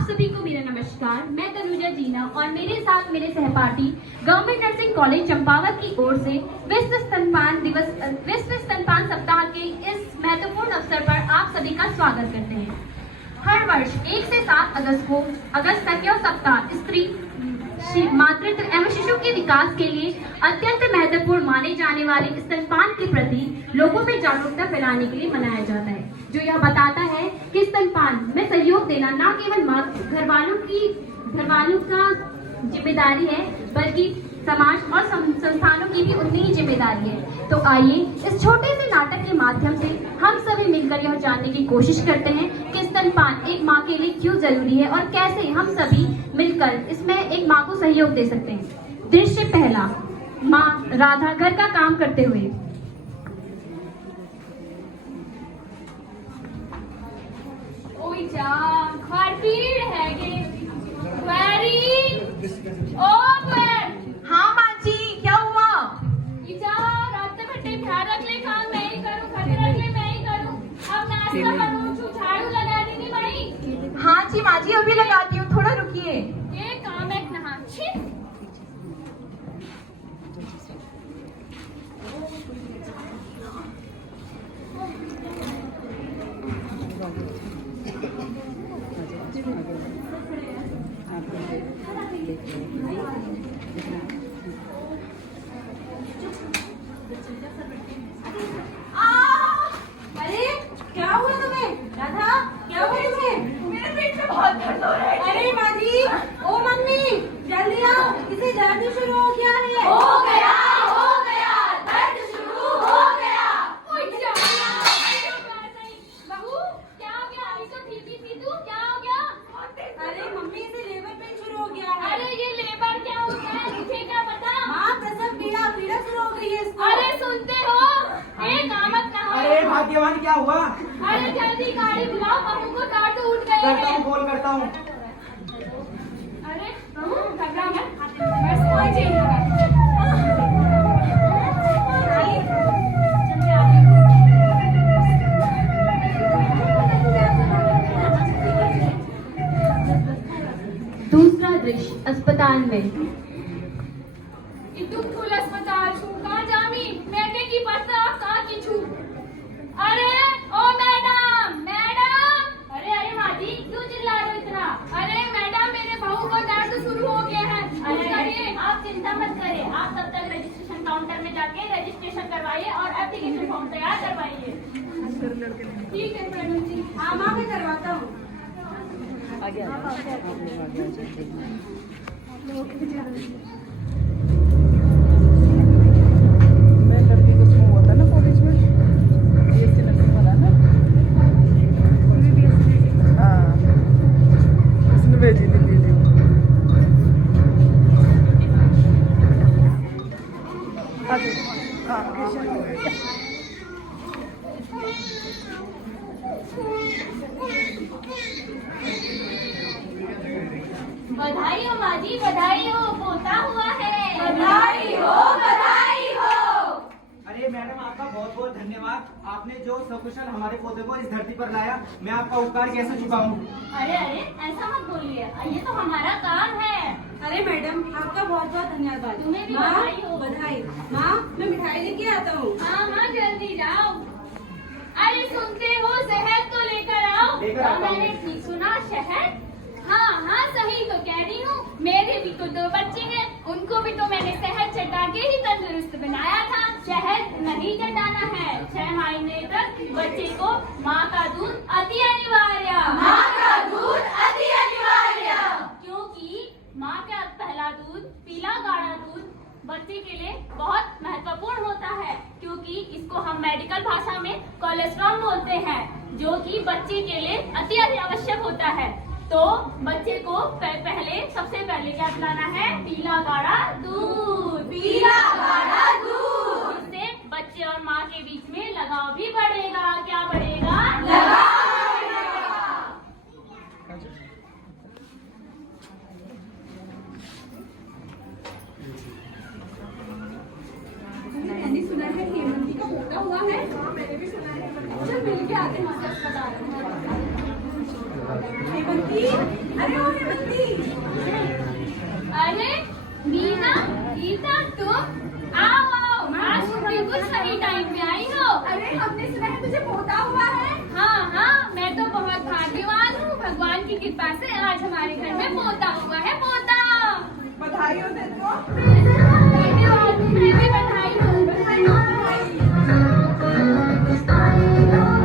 आप सभी को मेरा नमस्कार। मैं तनुजा जीना और मेरे साथ मेरे सहपाठी गवर्नमेंट नर्सिंग कॉलेज चंपावत की ओर से विश्व स्तनपान सप्ताह के इस महत्वपूर्ण अवसर पर आप सभी का स्वागत करते हैं। हर वर्ष 1 से 7 अगस्त तक यह सप्ताह स्त्री, मातृत्व एवं शिशु के विकास के लिए अत्यंत महत्वपूर्ण माने जाने वाले स्तनपान के प्रति लोगों में जागरूकता फैलाने के लिए मनाया जाता है, जो यह बताता है कि स्तनपान में सहयोग देना न केवल घरवालों का जिम्मेदारी है, बल्कि समाज और संस्थानों की भी उतनी ही जिम्मेदारी है। तो आइए इस छोटे से नाटक के माध्यम से हम सभी मिलकर यह जानने की कोशिश करते हैं कि स्तनपान एक माँ के लिए क्यों जरूरी है और कैसे हम सभी मिलकर इसमें एक माँ को सहयोग दे सकते हैं। दृश्य पहला, माँ राधा घर का काम करते हुए। हाँ माँ जी, क्या हुआ? रात भट्टे ध्यान रख ले, काम मैं ही करूँ, घर रख ले मैं ही करूँ, अब नाश्ता करूँ, झाड़ू लगा देनी भाई। हाँ जी माँ जी, अभी लगाती हूँ, थोड़ा रुकिए। ये काम है नहा। अरे क्या हुआ तुम्हें? राधा, क्या हुआ तुम्हें? मेरे पेट में बहुत दर्द हो रहा है। अरे माँ जी, ओ मम्मी, जल्दी आओ, इसे दर्द शुरू हो गया है। हो गया, दर्द शुरू हो गया। बहू, क्या हो गया? अभी तो ठीक ही थी तू, क्या हो गया? अरे मम्मी, इसे लेबर पेन शुरू हो गया है। अरे ये लेबर क्या होता है, मुझे क्या पता? हाँ, प्रसव पीड़ा शुरू हो गई है इसको। अरे सुनते हो? एक आमद कहाँ? अरे भाग्यवान, क्या हुआ? अरे जल्दी गाड़ी बुलाओ, बहू को दर्द उठ गए करता हैं। हूँ, कॉल करता हूँ। अरे बहू, घबरा मत, मैं सुई चेंज लगा। दूसरा दृश्य अस्पताल में। फुल अस्पताल छू कहाँ जामी, मैंने की पता कहाँ की छू। अरे ओ मैडम, अरे माँ जी, क्यों चिल्ला रहे हो इतना? अरे मैडम, मेरे बहू को दर्द शुरू हो गया है। अरे आप चिंता मत करिए, आप तब तक रजिस्ट्रेशन काउंटर में जाके रजिस्ट्रेशन करवाइए और एप्लीकेशन फॉर्म तैयार करवाइए। ठीक है मैडम जी। हाँ माँ, मैं करवाता हूँ। मैं लड़की को उसमें हुआ था ना कॉलेज में, बीएससी नर्सिंग वाला ना। हाँ, उसने भेजी थी वीडियो। बधाई हो माँ जी, बधाई हो, पोता हुआ है। बधाई हो। अरे मैडम, आपका बहुत बहुत धन्यवाद। आपने जो सकुशल हमारे पौधे को इस धरती पर लाया, मैं आपका उपकार कैसे चुकाऊं? अरे ऐसा मत बोलिए, ये तो हमारा काम है। अरे मैडम, आपका बहुत बहुत धन्यवाद। तुम्हें भी माँ, बधाई हो। बधाई। माँ, मैं मिठाई लेके आता हूँ। हाँ, जल्दी जाओ। अरे सुनते हो, शहद तो लेकर आओ। लेकर आता हूँ। मैंने ठीक सुना, शहद? हाँ, सही तो कह रही हूँ। मेरे भी तो 2 बच्चे हैं, उनको भी तो मैंने शहद चटा के ही तंदुरुस्त बनाया था। शहद नहीं चटाना है। 6 महीने तक बच्चे को माँ का दूध अति अनिवार्य। क्योंकि माँ का पहला दूध, पीला गाढ़ा दूध, बच्चे के लिए बहुत महत्वपूर्ण होता है, क्योंकि इसको हम मेडिकल भाषा में कोलेस्ट्रॉल बोलते हैं, जो कि बच्चे के लिए अति आवश्यक होता है। तो बच्चे को सबसे पहले क्या पिलाना है? पीला गाढ़ा दूध। इससे बच्चे और माँ के बीच में लगाव भी बढ़ेगा। क्या बढ़ेगा? मैंने सुना है हेमंती का पोता हुआ है। मैंने भी सुना है। चल मिल के आते हैं अस्पताल। हेमंती हेमंती, अरे ओ हेमंती। अरे मीना, गीता तुम आओ आओ, आज तुम बिल्कुल सही टाइम पे आई हो। अरे हमने सुना है तुझे पोता हुआ है। हाँ, मैं तो बहुत भाग्यवान हूँ। भगवान की कृपा से आज हमारे घर में पोता हुआ है, पोता। बधाई हो तेरे धन्यवाद, मैं भी बधाई हूँ।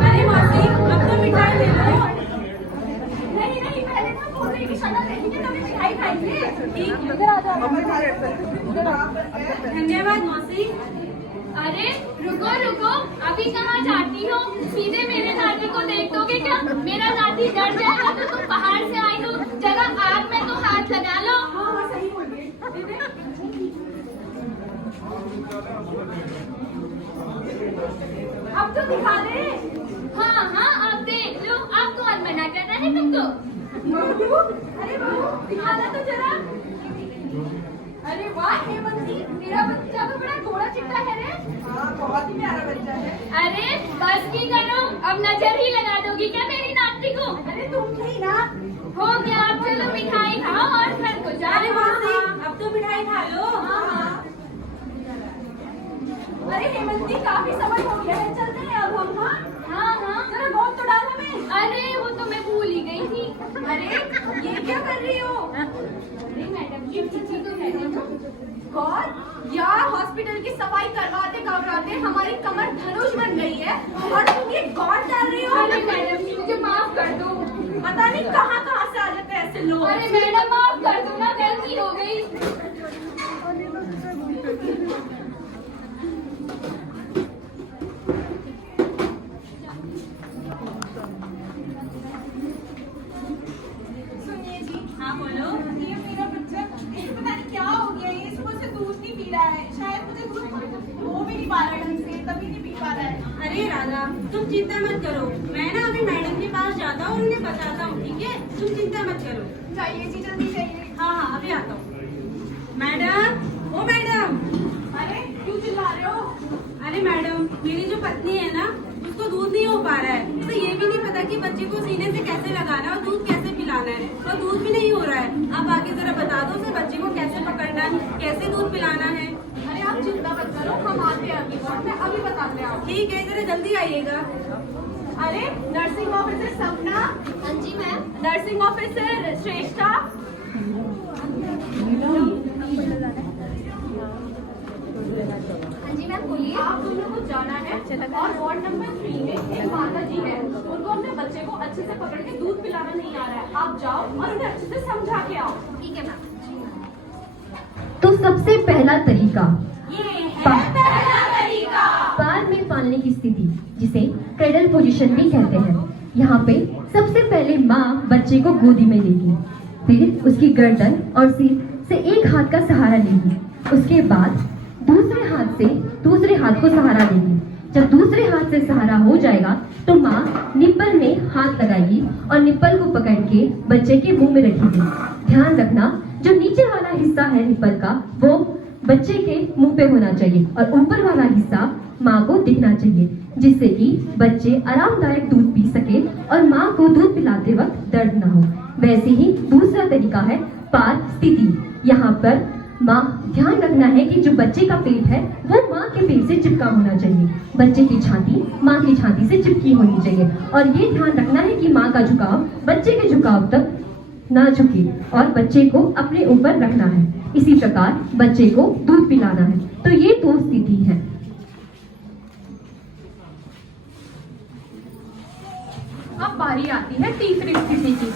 अरे मौसी, अब तो मिठाई ले लो। नहीं नहीं, पहले ना पोते की शक्ल देखेंगे तभी मिठाई खाएंगे। ठीक है। धन्यवाद मौसी। अरे रुको रुको, अभी कहाँ जाती हो? सीधे मेरे नाती को देख दोगे क्या? मेरा नाती डर जाएगा तो तुम बाहर से आई हो। जरा आग में तो हाथ लगा लो। हाँ सही बोल रही है। दे दे। अब तो दिखा दे। हाँ, अब देख लो। अब कौन मना कर रहा है तुमको? बहू, अरे बहू दिखाना तो जरा। अरे वाह हेमंती, मेरा बच्चा तो बड़ा गोरा चिट्टा है रे। हाँ बहुत ही प्यारा बच्चा है। अरे बस भी करो, अब नजर ही लगा दोगी क्या मेरी नाती को? अरे तुम नहीं ना। हो गया, अब चलो मिठाई खाओ और घर को जाओ। अरे मौसी, अब तो मिठाई खा लो। अरे हेमंती, काफी समय हो गया है, चलते हैं अब हम। हाँ, जरा बहुत तो डाल हमें। अरे वो तो मैं भूल ही गई थी। अरे ये क्या कर रही हो? अरे मैडम की चिट्ठी तो है ना। कौन? यार हॉस्पिटल की सफाई करवाते करवाते हमारी कमर धनुष बन गई है और तुम ये गौर डाल रही हो। अरे मैडम जी, मुझे माफ कर दो। पता नहीं कहाँ कहाँ से आ जाते हैं ऐसे लोग। अरे मैडम माफ कर दो ना, गलती हो गई। सुनिए जी। हाँ बोलो। ये मेरा बच्चा, इसको पता नहीं क्या हो गया, ये सुबह से दूध नहीं पी रहा है। शायद मुझे दूध वो भी नहीं पा रहा ढंग से, तभी नहीं पी पा रहा है। अरे राधा, तुम चिंता मत करो, मैं ना अभी मैडम के पास जाता हूँ और उन्हें बताता हूँ, ठीक है? तुम चिंता मत करो। जाइए जी, जल्दी जाइए। हाँ, अभी आता हूँ। मैडम, ओ मैडम। अरे क्यों चिल्ला रहे हो? अरे मैडम, मेरी जो पत्नी है ना, उसको दूध नहीं हो पा रहा है। उसे ये भी नहीं पता कि बच्चे को सीने से कैसे लगाना और दूध कैसे पिलाना है, और दूध भी नहीं हो रहा है। आप आके जरा बता दो उसे, बच्चे को कैसे पकड़ना है, कैसे दूध पिलाना है। अरे आप चिंता मत करो, हम आते हैं आपकी बात, मैं अभी बताते हैं। ठीक है, जरा जल्दी आइएगा। अरे नर्सिंग ऑफिसर सपना। हाँ जी मैम। नर्सिंग ऑफिसर श्रेष्ठा। हाँ जी मैम, बोलिए। आप दोनों को जाना है और वार्ड नंबर 3 में एक माता जी है, उनको अपने बच्चे को अच्छे से पकड़ के दूध पिलाना नहीं आ रहा है। आप जाओ और उन्हें अच्छे से समझा के आओ। ठीक है मैम। तो सबसे पहला तरीका ये है पहला तरीका। पैर में पालने की स्थिति, जिसे क्रेडल पोजीशन भी कहते हैं। यहाँ पे सबसे पहले माँ बच्चे को गोदी में लेगी, फिर उसकी गर्दन और सिर से एक हाथ का सहारा लेगी, उसके बाद दूसरे हाथ को सहारा लेगी। जब दूसरे हाथ से सहारा हो जाएगा तो माँ निप्पल में हाथ लगाएगी और निप्पल को पकड़ के बच्चे के मुंह में रखेगी। ध्यान रखना, जो नीचे वाला हिस्सा है निप्पल का, वो बच्चे के मुंह पे होना चाहिए और ऊपर वाला हिस्सा माँ को दिखना चाहिए, जिससे कि बच्चे आरामदायक दूध पी सके और माँ को दूध पिलाते वक्त दर्द ना हो। वैसे ही दूसरा तरीका है पार स्थिति। यहाँ पर माँ ध्यान रखना है कि जो बच्चे का पेट है वो माँ के पेट से चिपका होना चाहिए, बच्चे की छाती माँ की छाती से चिपकी होनी चाहिए, और ये ध्यान रखना है कि माँ का झुकाव बच्चे के झुकाव तक ना झुके और बच्चे को अपने ऊपर रखना है। इसी प्रकार बच्चे को दूध पिलाना है। तो ये दो स्थिति है। अब बारी आती है तीसरी स्थिति की।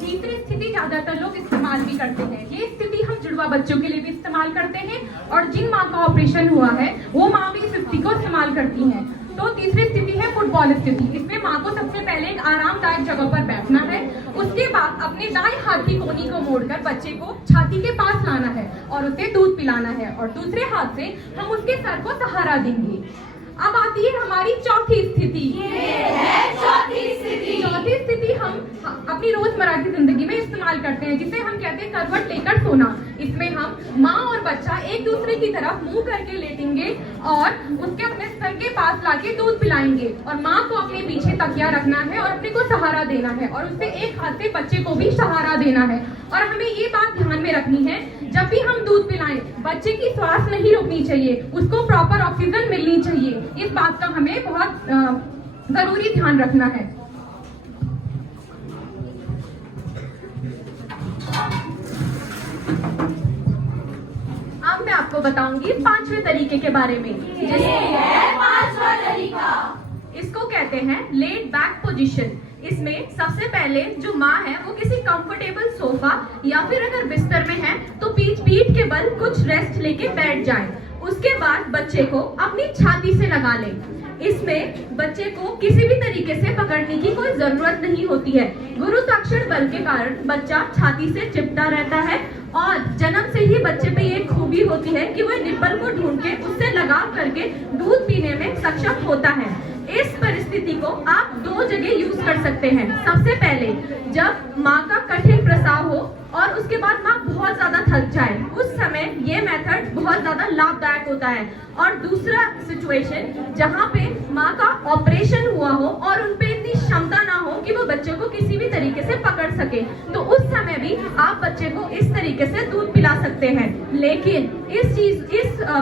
तीसरी स्थिति ज्यादातर लोग इस्तेमाल भी करते हैं। ये स्थिति हम जुड़वा बच्चों के लिए भी इस्तेमाल करते हैं और जिन माँ का ऑपरेशन हुआ है वो माँ भी इस स्थिति को इस्तेमाल करती हैं। तो तीसरी स्थिति है फुटबॉल स्थिति। इसमें माँ को सबसे पहले एक आरामदायक जगह पर बैठना है, उसके बाद अपने दाएं हाथ की कोहनी को मोड़कर बच्चे को छाती के पास लाना है और उसे दूध पिलाना है, और दूसरे हाथ से हम उसके सर को सहारा देंगे। अब आती है हमारी चौथी स्थिति। चौथी स्थिति हम अपनी रोजमर्रा की जिंदगी में इस्तेमाल करते हैं, जिसे हम कहते हैं करवट लेकर सोना। इसमें हम माँ और बच्चा एक दूसरे की तरफ मुंह करके लेटेंगे और उसके अपने स्तन के पास लाके दूध पिलाएंगे और माँ को अपने पीछे तकिया रखना है और अपने को सहारा देना है और उससे एक हाथ से बच्चे को भी सहारा देना है। और हमें ये बात ध्यान में रखनी है, जब भी हम दूध पिलाएं बच्चे की सांस नहीं रुकनी चाहिए, उसको प्रॉपर ऑक्सीजन मिलनी चाहिए। इस बात का हमें बहुत जरूरी ध्यान रखना है। अब मैं आपको बताऊंगी 5वें तरीके के बारे में। ये है 5वां तरीका। इसको कहते हैं लेट बैक पोजीशन। इसमें सबसे पहले जो माँ है वो किसी कंफर्टेबल सोफा या फिर अगर बिस्तर में है तो पीठ के बल कुछ रेस्ट लेके बैठ जाए। उसके बाद बच्चे को अपनी छाती से लगा ले। इसमें बच्चे को किसी भी तरीके से पकड़ने की कोई जरूरत नहीं होती है। गुरुत्वाकर्षण बल के कारण बच्चा छाती से चिपटा रहता है और जन्म से ही बच्चे पे ये खूबी होती है कि वह निप्पल को ढूंढ के उससे लगाव करके दूध पीने में सक्षम होता है। इस परिस्थिति को आप 2 जगह यूज कर सकते हैं। सबसे पहले जब माँ का कठिन प्रसव हो और उसके बाद माँ बहुत ज्यादा थक जाए, उस समय ये मेथड बहुत ज्यादा लाभदायक होता है। और दूसरा सिचुएशन जहाँ पे माँ का ऑपरेशन हुआ हो और उनपे इतनी क्षमता ना हो कि वो बच्चे को किसी भी तरीके से पकड़ सके, तो उस समय भी आप बच्चे को इस तरीके से दूध पिला सकते हैं। लेकिन इस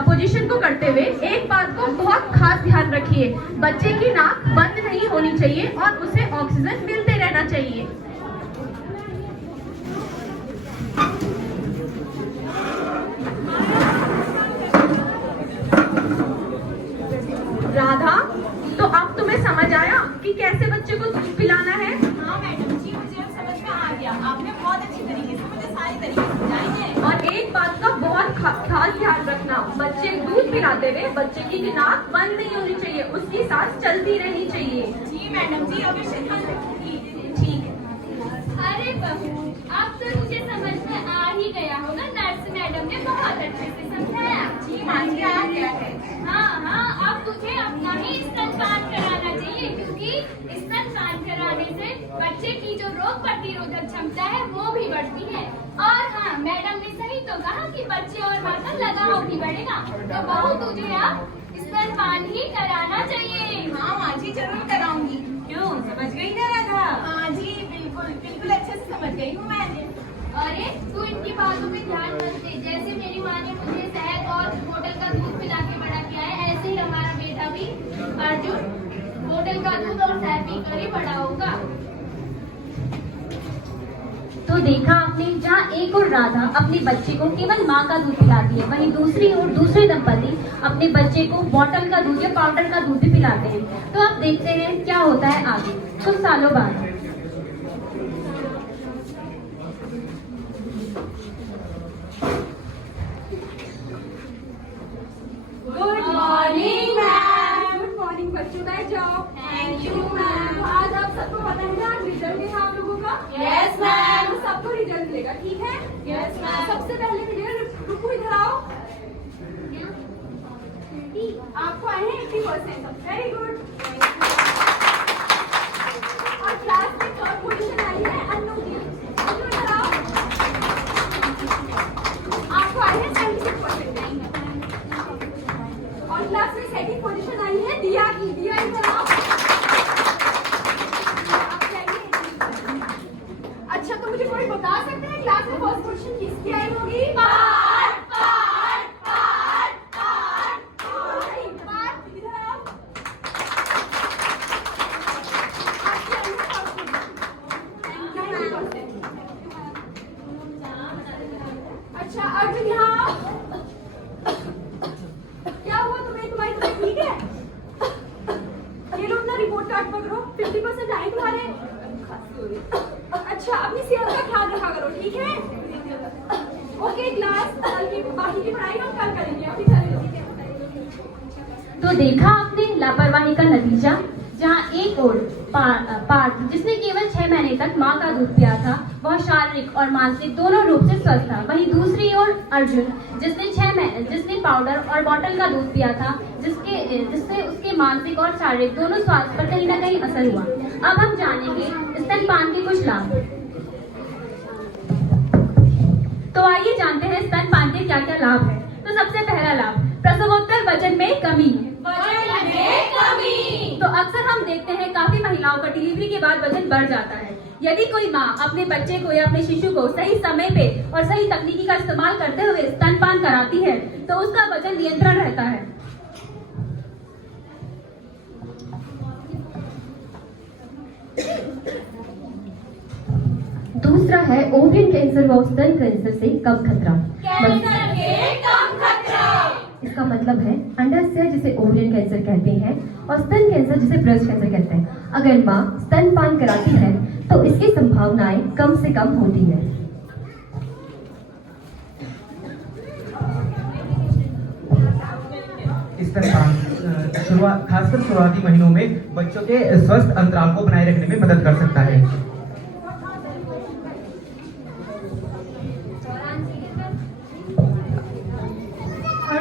पोजीशन को करते हुए एक बात को बहुत खास ध्यान रखिए, बच्चे की नाक बंद नहीं होनी चाहिए और उसे ऑक्सीजन मिलते रहना चाहिए। राधा, तो अब तुम्हें समझ आया कि कैसे बच्चे को दूध पिलाना है? हाँ मैडम जी, मुझे अब समझ में आ गया। आपने बहुत अच्छी तरीके से मुझे सारे तरीके समझाए हैं। और एक बात का बहुत खास ध्यान रखना, बच्चे दूध पिलाते हुए बच्चे की नाक बंद नहीं होनी चाहिए, उसकी सांस चलती रहनी चाहिए। जी मैडम जी, अवश्य ध्यान रखूंगी। ठीक है। अरे बहू, अब तो मुझे समझ में आ ही गया होगा, नर्स मैडम ने बहुत अच्छे से समझाया। जी माँ जी, आ गया है। हाँ, अब तुझे अपना ही स्तनपान कराना चाहिए, क्योंकि स्तनपान कराने से बच्चे की जो रोग प्रतिरोधक क्षमता है वो भी बढ़ती है। और हाँ, मैडम ने सही तो कहा कि बच्चे और माँ का लगाव भी बढ़ेगा, तो बहू तुझे अब स्तनपान ही कराना चाहिए। हाँ माँ जी, जरूर कराऊंगी। क्यों, समझ गई ना राधा? हाँ जी, बिल्कुल अच्छे से समझ गई हूँ मैं। अरे तू इनकी बातों में ध्यान मत दे, जैसे मेरी माँ ने मुझे शहद और होटल का दूध पिला के बड़ा किया है, ऐसे ही हमारा बेटा भी अर्जुन होटल का दूध और शहद पीकर ही बड़ा होगा। तो देखा आपने, जहाँ एक और राधा अपने बच्चे को केवल माँ का दूध पिलाती है, वहीं दूसरी ओर दूसरे दंपति अपने बच्चे को बॉटल का दूध या पाउडर का दूध भी पिलाते हैं। तो अब देखते हैं क्या होता है आगे कुछ सालों बाद। Good morning ma'am. Good morning बच्चों, बैठ जाओ। Thank you ma'am. आज आप सबको पता है ना, रिजल्ट है आप लोगों का। Yes ma'am. तो सबको रिजल्ट मिलेगा, ठीक है? Yes ma'am. सबसे पहले मिलेगा, रुको इधर आओ। आपको आए हैं 80%, वेरी गुड। और क्लास में थर्ड पोजीशन आई है अन्नू की, अन्नू इधर आओ। आपको आए हैं 76%। और क्लास में सेकंड पोजीशन आई है दिया की, दिया इधर आओ। आपकी आई है 80%। अच्छा, तो मुझे कोई बता सकते हैं क्लास में फर्स्ट पोजीशन किसकी आई होगी? इधर आओ। आपकी आई है फर्स्ट पोजीशन। अच्छा अर्जुन, यहाँ आओ। क्या हुआ तुम्हें? तुम्हारी तबीयत ठीक है? ये लो अपना रिपोर्ट कार्ड पकड़ो, 50% आए तुम्हारे। अच्छा, अपनी सेहत का ख्याल रखा करो, ठीक है? ओके क्लास, कल की बाकी की पढ़ाई हम कल करेंगे, अभी चलिए। तो देखा आपने लापरवाही का नतीजा, जहाँ एक और पार्थ जिसने केवल 6 महीने तक माँ का दूध पिया था, वह शारीरिक और मानसिक दोनों रूप से स्वस्थ था। वहीं दूसरी ओर अर्जुन जिसने पाउडर और बॉटल का दूध पिया था, जिससे उसके मानसिक और शारीरिक दोनों स्वास्थ्य पर कहीं न कहीं असर हुआ। अब हम जानेंगे स्तनपान के कुछ लाभ। तो आइए जानते हैं में कमी। वजन में कमी। तो अक्सर हम देखते हैं काफी महिलाओं का डिलीवरी के बाद वजन बढ़ जाता है। यदि कोई माँ अपने बच्चे को या अपने शिशु को सही समय पे और सही तकनीकी का इस्तेमाल करते हुए स्तनपान कराती है तो उसका वजन नियंत्रण रहता है। दूसरा है ओवरियन कैंसर व स्तन कैंसर से कम खतरा। कैंसर के कम खतरा। इसका मतलब है अंडाशय जिसे ओवरियन कैंसर कहते हैं और स्तन कैंसर जिसे ब्रेस्ट कैंसर कहते हैं। अगर माँ स्तनपान कराती है तो इसकी संभावनाएं कम से कम होती है। स्तनपान खासकर शुरुआती महीनों में बच्चों के स्वस्थ अंतराल को बनाए रखने में मदद कर सकता है। और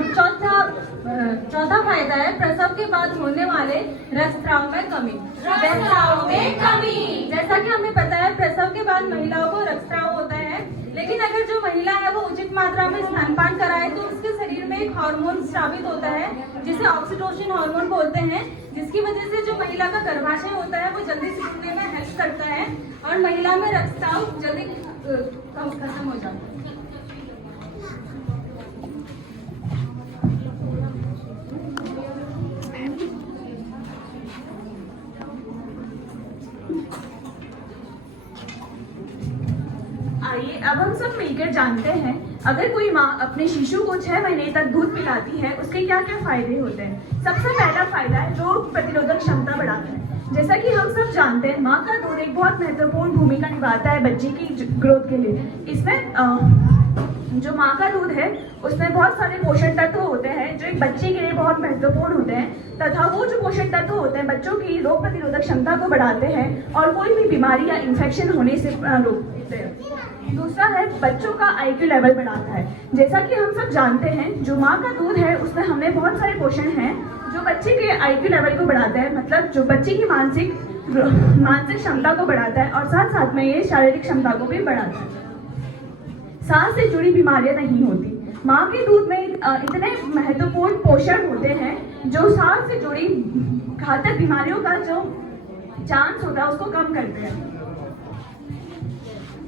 चौथा फायदा है प्रसव के बाद होने वाले रक्तस्राव में कमी। रक्तस्राव में कमी। जैसा कि हमें पता है प्रसव के बाद महिलाओं को रक्तस्राव होता है, लेकिन अगर जो महिला है वो उचित मात्रा में स्तनपान कराए तो उसके शरीर में एक हार्मोन स्रावित होता है जिसे ऑक्सीटोसिन हार्मोन बोलते हैं, जिसकी वजह से जो महिला का गर्भाशय होता है वो जल्दी सिकुड़ने में हेल्प करता है और महिला में रक्तस्राव जल्दी खत्म हो जाता है। आइए अब हम सब मिलकर जानते हैं अगर कोई माँ अपने शिशु को 6 महीने तक दूध पिलाती है उसके क्या क्या फायदे होते हैं। सबसे पहला फायदा है रोग प्रतिरोधक क्षमता बढ़ाता है। जैसा कि हम सब जानते हैं माँ का दूध एक बहुत महत्वपूर्ण भूमिका निभाता है बच्चे की ग्रोथ के लिए। इसमें जो माँ का दूध है उसमें बहुत सारे पोषण तत्व होते हैं जो एक बच्चे के लिए बहुत महत्वपूर्ण होते हैं तथा वो जो पोषण तत्व होते हैं बच्चों की रोग प्रतिरोधक क्षमता को बढ़ाते हैं और कोई भी बीमारी या इन्फेक्शन होने से रोकते हैं। दूसरा है बच्चों का IQ लेवल बढ़ाता है। जैसा कि हम सब जानते हैं जो माँ का दूध है उसमें हमें बहुत सारे पोषण हैं जो बच्चे के IQ लेवल को बढ़ाता है, मतलब जो बच्चे की मानसिक क्षमता को बढ़ाता है और साथ साथ में ये शारीरिक क्षमता को भी बढ़ाता है। सांस से जुड़ी बीमारियां नहीं होती। माँ के दूध में इतने महत्वपूर्ण पोषण होते हैं जो सांस से जुड़ी घातक बीमारियों का जो चांस होता है उसको कम करते हैं।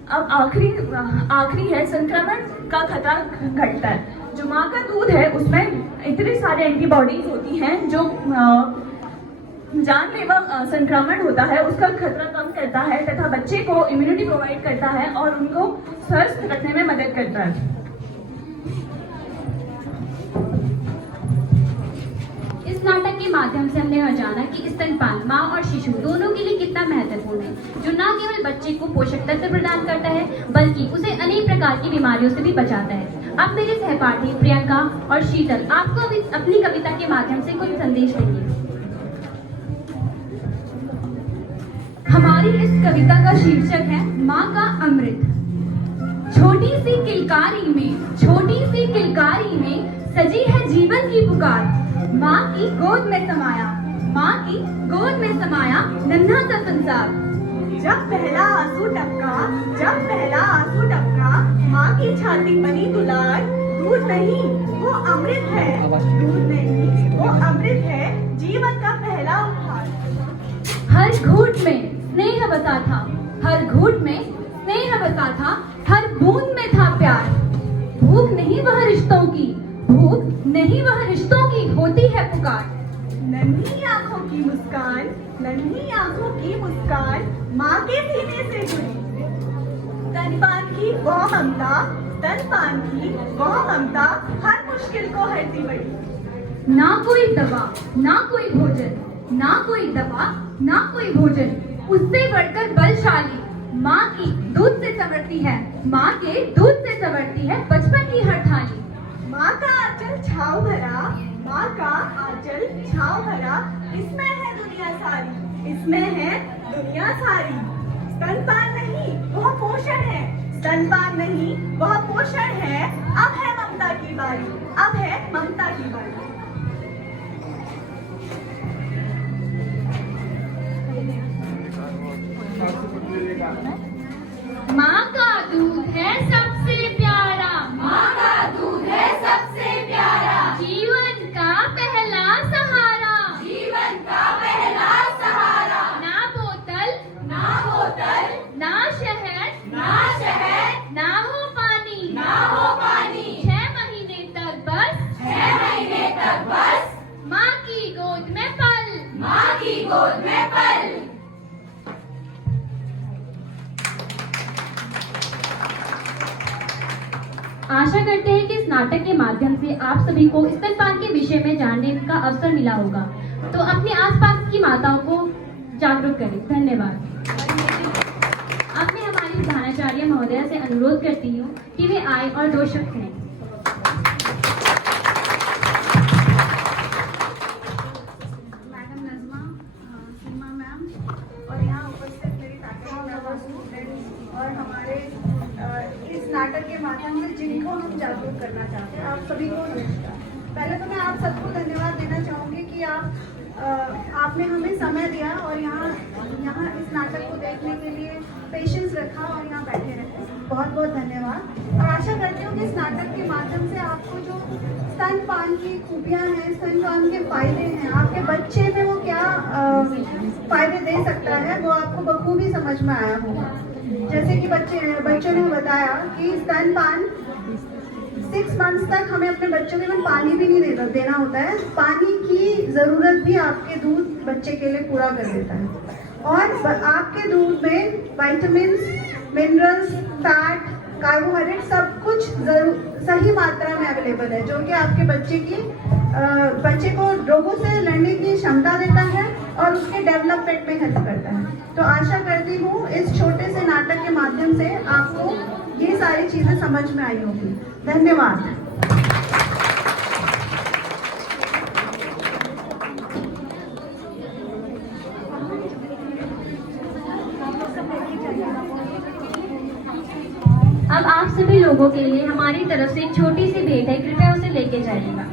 अब आखिरी है संक्रमण का खतरा घटता है। जो माँ का दूध है उसमें इतने सारे एंटीबॉडीज होती हैं जो जानलेवा संक्रमण होता है उसका खतरा कम करता है तथा बच्चे को इम्यूनिटी प्रोवाइड करता है और उनको स्वस्थ रखने में मदद करता है। इस नाटक के माध्यम से हमने यह जाना कि स्तनपान माँ और शिशु दोनों के लिए कितना महत्वपूर्ण है, जो न केवल बच्चे को पोषक तत्व प्रदान करता है बल्कि उसे अनेक प्रकार की बीमारियों से भी बचाता है। अब मेरे सहपाठी प्रियंका और शीतल आपको अभी अपनी कविता के माध्यम से कुछ संदेश देंगे। हमारी इस कविता का शीर्षक है माँ का अमृत। छोटी सी किलकारी में सजी है जीवन की पुकार। माँ की गोद में समाया नन्हा सा संसार। जब पहला आंसू टपका माँ की छाती बनी दुलार। दूध नहीं वो अमृत है जीवन का पहला उपहार। हर घूंट में स्नेह बसा था हर बूंद में था प्यार। भूख नहीं वह रिश्तों की होती है पुकार। नन्ही आंखों की मुस्कान माँ के सीने से जुड़ी। स्तनपान की वह ममता हर मुश्किल को हरती बड़ी। ना कोई दवा ना कोई भोजन उससे बढ़कर बलशाली। माँ के दूध से संवरती है बचपन की हर थाली। माँ का आंचल छाव भरा इसमें है दुनिया सारी। स्तनपान नहीं वह पोषण है अब है ममता की बारी। माँ का दूध है सबसे प्यारा। माँ का दूध है सबसे प्यारा। जीवन का पहला आशा करते हैं कि इस नाटक के माध्यम से आप सभी को स्तनपान के विषय में जानने का अवसर मिला होगा। तो अपने आसपास की माताओं को जागरूक करें। धन्यवाद। अब मैं हमारी प्रधानाचार्य महोदया से अनुरोध करती हूँ कि वे आए और 2 शब्द कहें। मैडम नज़मा, सीमा मैम और यहाँ उपस्थित मेरी फैकल्टी मेंबर्स, स्टूडेंट्स और हमारे इस नाटक के माध्यम से जिनको हम जागरूक करना चाहते हैं, आप सभी को नमस्कार। पहले तो मैं आप सबको धन्यवाद देना चाहूँगी कि आपने हमें समय दिया और यहाँ इस नाटक को देखने के लिए पेशेंस रखा और यहाँ बैठे रहे। बहुत बहुत धन्यवाद। और आशा करती हूँ कि इस नाटक के माध्यम से आपको जो स्तनपान की खूबियाँ हैं, स्तनपान के फायदे हैं, आपके बच्चे में वो क्या फायदे दे सकता है, वो आपको बखूबी समझ में आया होगा। जैसे कि बच्चों ने बताया कि स्तनपान 6 मंथ्स तक हमें अपने बच्चों को इवन पानी भी नहीं देना होता है। पानी की ज़रूरत भी आपके दूध बच्चे के लिए पूरा कर देता है। और आपके दूध में विटामिन्स, मिनरल्स, फैट, कार्बोहाइड्रेट सब कुछ सही मात्रा में अवेलेबल है, जो कि आपके बच्चे को रोगों से लड़ने की क्षमता देता है और उसके डेवलपमेंट में हेल्प करता है। तो आशा करती हूँ इस छोटे से नाटक के माध्यम से आपको ये सारी चीज़ें समझ में आई होगी। धन्यवाद। अब आप सभी लोगों के लिए हमारी तरफ से एक छोटी सी भेंट है, कृपया उसे लेके जाइएगा।